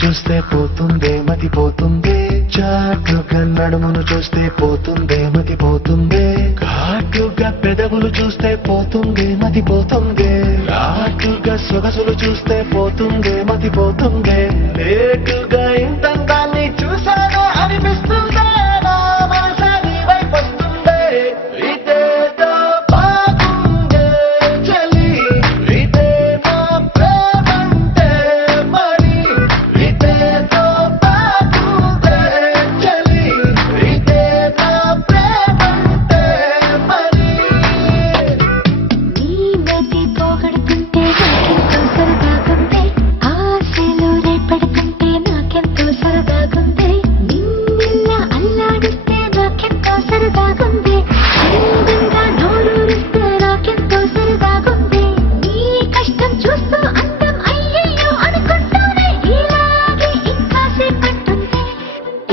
చూస్తే పోతుందే మతిపోతుందే, చాటుగా నడుమును చూస్తే పోతుందే మతిపోతుందే, ఘాటుగా పెదవులు చూస్తే పోతుందే మతిపోతుందే, రాటుగా సొగసులు చూస్తే పోతుందే మతిపోతుందే, లేటుగా ఇంతంతాన్ని చూసాగా అనిపిస్తుందే, నా మనసా నీ వైపు వస్తుందే. ఇదేదో బాగుందే చలి, ఇదే నా ప్రేమంటే మరి, ఇదేదో బాగుందే చలి, ఇదే నా ప్రేమంటే మరి. నీ మతి పోగొడుతుంటే నాకెంతో సరదాగుంది, ఆశలు రేపడుతుంటే నాకెంతో సరదాగుంది, నిన్నెల్లా అల్లాడిస్తే నాకెంతో సరదాగుంది, అందంగా నోరూరిస్తే నాకెంతో సరదాగుంది, నీ కష్టం చూస్తూ అందం అయ్యయ్యో అనుకుంటూనే ఇలాగే ఇంకాసేపట్టుంది.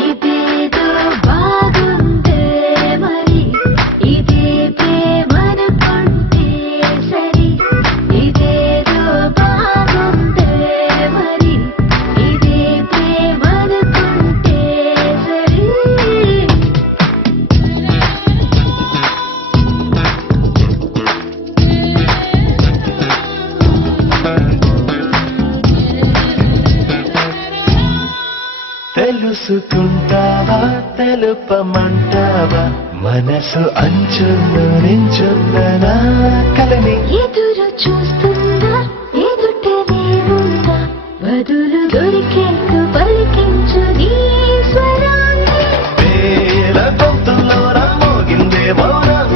ఇదేదో బాగుందే మరి, ఇదే ప్రేమనుకుంటే సరి, ఇదేదో బాగుందే మరి, ఇదే ప్రేమనుకుంటే సరి. తెలుసుకుంటావా తెలుపమంటావా, మనసు అంచుల్లో నించున్న నా కలని, ఎదురు చూస్తుందా ఎదుటనే ఉందా, బదులు దొరికేందు పలికించు నీ స్వరాన్ని. వేల గొంతుల్లో మోగిందే మౌనం,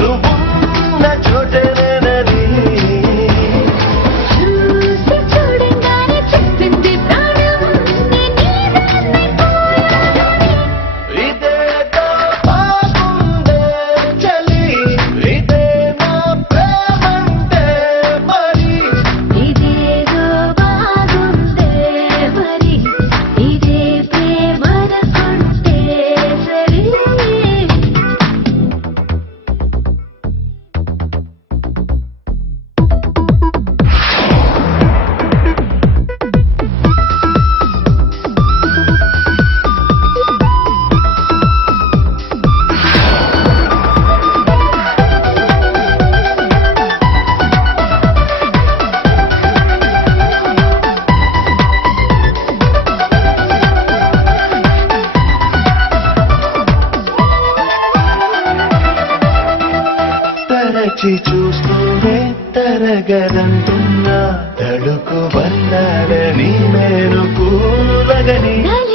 నువ్వున్న చోటనేనని, చూసి చూడంగానే చెప్పింది ప్రాణం, నేనీదాన్నైపోయానని. ఇదేదో బాగుందే చలి, ఇదే నా ప్రేమంటే మరి, ఇదేదో బాగుందే మరి, ఇదే ప్రేమనుకుంటే సరి. తరచి చూస్తూనే తరగదంటున్నా, తడుకు వన్నాడని నేను కూలగని. నలి